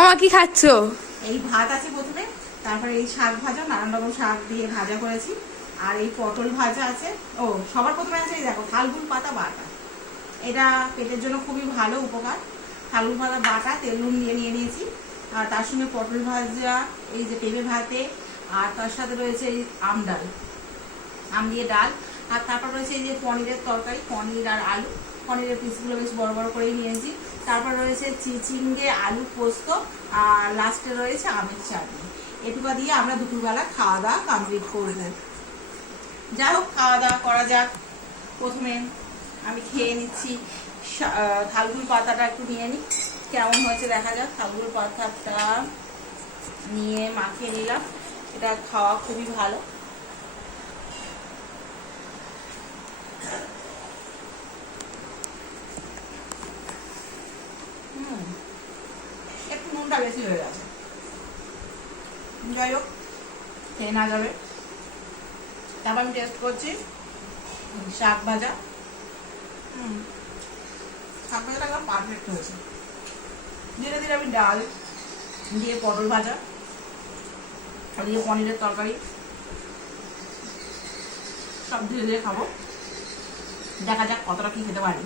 ও কি খাচ্ছো? এই ভাত আছে প্রথমে, তারপরে এই শাক ভাজা, নানান রকম শাক দিয়ে ভাজা করেছি, আর এই পটল ভাজা আছে। ও সবার প্রথমে আছে এই দেখো থালগুল পাতা বাটা, এটা পেটের জন্য খুবই ভালো উপকার। থালগুল পাতা বাটা তেল নুন দিয়ে নিয়ে নিয়েছি, আর তার সঙ্গে পটল ভাজা, এই যে পেঁপে ভাতে, আর তার সাথে রয়েছে এই আম ডাল, আম দিয়ে ডাল, আর তারপর রয়েছে এই যে পনিরের তরকারি, পনির আর আলু, পনিরের পিসগুলো বেশ বড় বড় করেই নিয়েছি। তারপর রয়েছে চিচিঙ্গে আলু পোস্ত, আর লাস্টে রয়েছে আমের চাটনি। এটুকু দিয়ে আমরা দুপুরবেলা খাওয়া দাওয়া কমপ্লিট করে দেব। যাই হোক, খাওয়া দাওয়া করা যাক। প্রথমে আমি খেয়ে নিচ্ছি থালগুল পাতাটা, একটু নিয়ে নিই কেমন হয়েছে দেখা যাক। থালগুল পাতাটা নিয়ে মাখিয়ে নিলাম, এটা খাওয়া খুবই ভালো। একটু নুনটা বেশি হয়ে গেছে, যাই হোক খেয়ে না যাবে। তারপর আমি টেস্ট করছি শাক ভাজা। শাক ভাজাটা একদম পারফেক্ট হয়েছে। ধীরে ধীরে আমি ডাল দিয়ে পটল ভাজা, আর দিয়ে পনিরের তরকারি সব ধীরে ধীরে খাবো, দেখা যাক কতটা কি খেতে পারি।